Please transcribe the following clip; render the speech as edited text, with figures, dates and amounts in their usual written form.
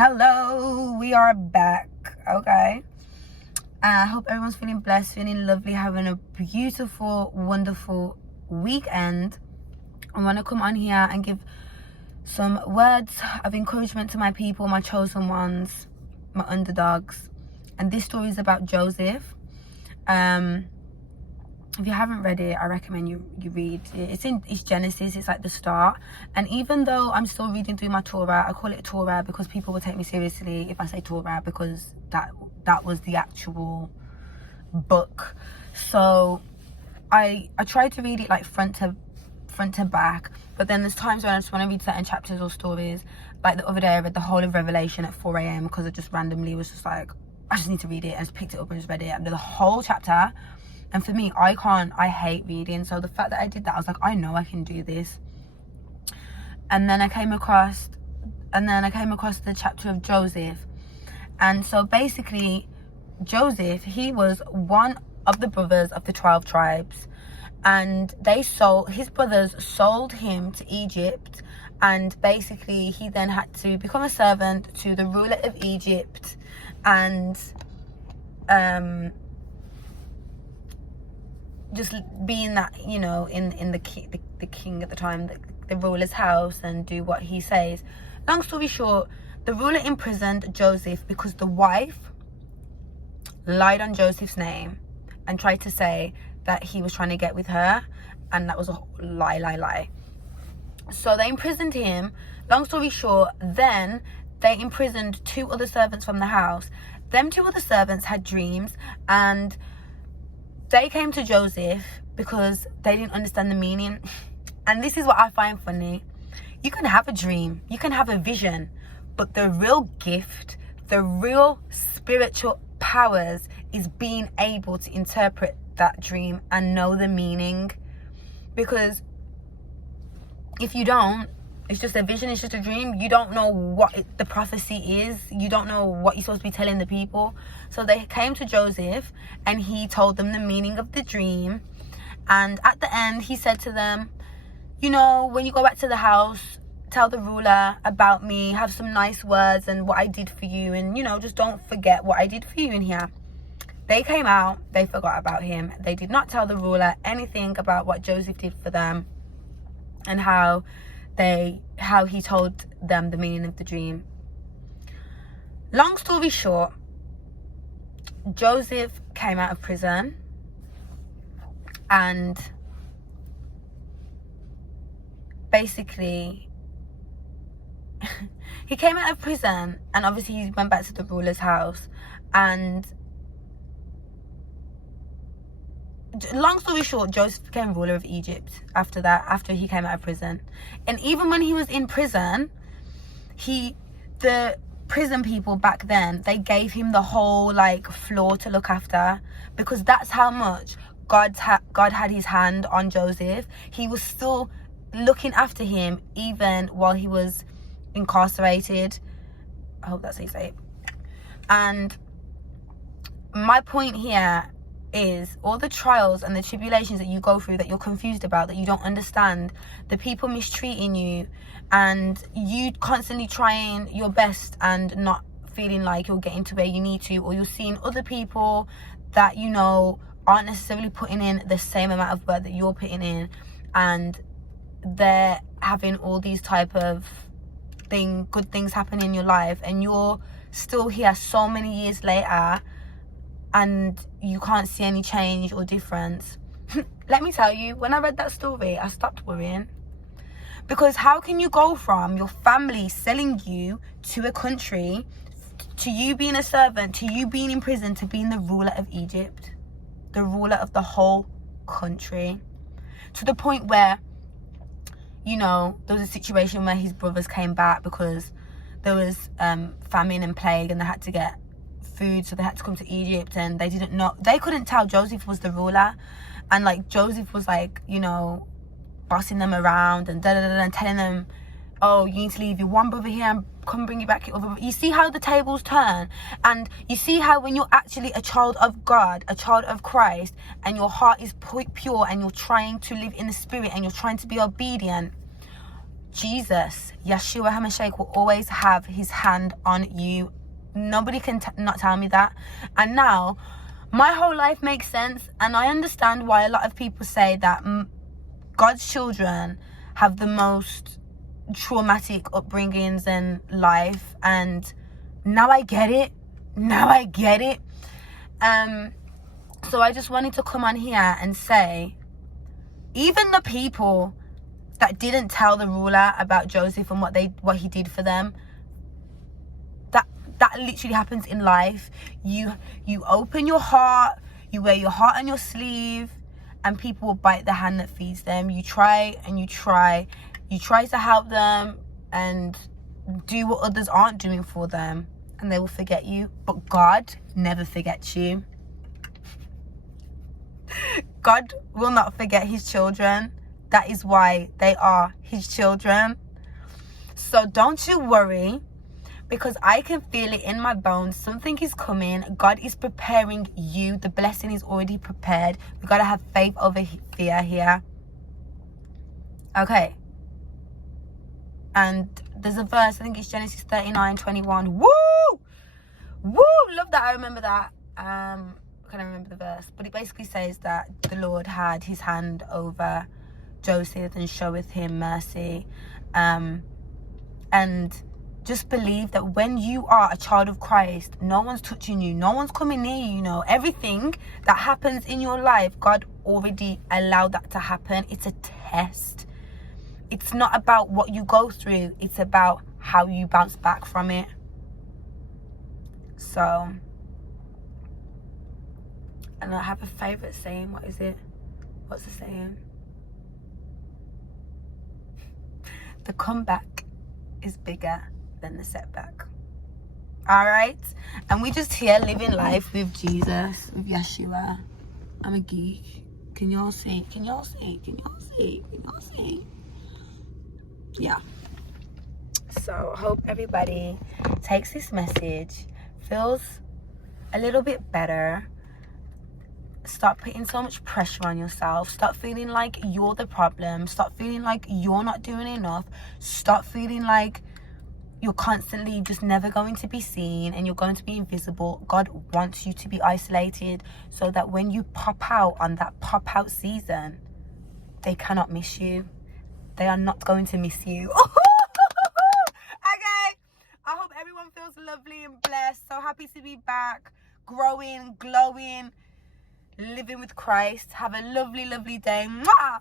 Hello, we are back. Okay, I hope everyone's feeling blessed, feeling lovely, having a beautiful, wonderful weekend. I want to come on here and give some words of encouragement to my people, my chosen ones, my underdogs. And this story is about Joseph. If you haven't read it, I recommend you read it. It's Genesis. It's like the start. And even though I'm still reading through my Torah, I call it Torah because people will take me seriously if I say Torah, because that was the actual book. So I try to read it like front to back, but then there's times when I just want to read certain chapters or stories. Like the other day I read the whole of Revelation at 4 a.m. because I just randomly was just like, I just need to read it. I just picked it up and just read it. I did the whole chapter. And for me, I hate reading. So the fact that I did that, I was like, I know I can do this. And then I came across the chapter of Joseph. And so basically, Joseph, he was one of the brothers of the 12 tribes. And his brothers sold him to Egypt. And basically, he then had to become a servant to the ruler of Egypt. And just being that, you know, in the king at the time, the ruler's house, and do what he says. Long story short, the ruler imprisoned Joseph because the wife lied on Joseph's name and tried to say that he was trying to get with her, and that was a lie. So they imprisoned him. Long story short, then they imprisoned 2 other servants from the house. Them 2 other servants had dreams, and they came to Joseph because they didn't understand the meaning. And this is what I find funny. You can have a dream, you can have a vision, but the real gift, the real spiritual powers is being able to interpret that dream and know the meaning. Because if you don't, it's just a vision, it's just a dream. You don't know what the prophecy is. You don't know what you're supposed to be telling the people. So they came to Joseph and he told them the meaning of the dream. And at the end, he said to them, you know, when you go back to the house, tell the ruler about me, have some nice words and what I did for you. And, you know, just don't forget what I did for you in here. They came out, they forgot about him. They did not tell the ruler anything about what Joseph did for them and how he told them the meaning of the dream. Long story short, Joseph came out of prison, and basically he came out of prison, and obviously he went back to the ruler's house. And long story short, Joseph became ruler of Egypt after that, after he came out of prison. And even when he was in prison, the prison people back then, they gave him the whole like floor to look after, because that's how much God had his hand on Joseph. He was still looking after him even while he was incarcerated. I hope that's how you say it. And my point here is, all the trials and the tribulations that you go through, that you're confused about, that you don't understand, the people mistreating you, and you constantly trying your best and not feeling like you're getting to where you need to, or you're seeing other people that you know aren't necessarily putting in the same amount of work that you're putting in, and they're having all these type of good things happen in your life, and you're still here so many years later and you can't see any change or difference. Let me tell you, when I read that story, I stopped worrying. Because how can you go from your family selling you to a country, to you being a servant, to you being in prison, to being the ruler of Egypt, the ruler of the whole country, to the point where, you know, there was a situation where his brothers came back because there was famine and plague, and they had to get food, so they had to come to Egypt, and they couldn't tell Joseph was the ruler, and like Joseph was like, you know, bossing them around and and telling them, oh, you need to leave your one brother here and come bring you back your other brother. You see how the tables turn, and you see how when you're actually a child of God, a child of Christ, and your heart is pure, and you're trying to live in the spirit, and you're trying to be obedient, Jesus, Yeshua HaMashiach, will always have his hand on you. Nobody can not tell me that. And now, my whole life makes sense. And I understand why a lot of people say that God's children have the most traumatic upbringings in life. And now I get it. So I just wanted to come on here and say, even the people that didn't tell the ruler about Joseph and what he did for them, that literally happens in life. You open your heart, you wear your heart on your sleeve, and people will bite the hand that feeds them. You try to help them and do what others aren't doing for them, and they will forget you. But God never forgets you. God will not forget his children. That is why they are his children. So don't you worry, because I can feel it in my bones. Something is coming. God is preparing you. The blessing is already prepared. We got to have faith over fear here. Okay. And there's a verse, I think it's Genesis 39:21. Woo! Love that. I remember that. I can't remember the verse. But it basically says that the Lord had his hand over Joseph and showeth him mercy. And just believe that when you are a child of Christ, no one's touching you, no one's coming near you. You know, everything that happens in your life, God already allowed that to happen. It's a test. It's not about what you go through, it's about how you bounce back from it. So, and I have a favorite saying. What is it? What's the saying? The comeback is bigger than the setback. All right, and we just here living life with Jesus, with Yeshua. I'm a geek. Can y'all see? Yeah. So I hope everybody takes this message, feels a little bit better. Stop putting so much pressure on yourself. Stop feeling like you're the problem. Stop feeling like you're not doing enough. Stop feeling like you're constantly just never going to be seen and you're going to be invisible. God wants you to be isolated so that when you pop out on that pop out season, they cannot miss you. They are not going to miss you. Okay. I hope everyone feels lovely and blessed. So happy to be back, growing, glowing, living with Christ. Have a lovely, lovely day. Mwah!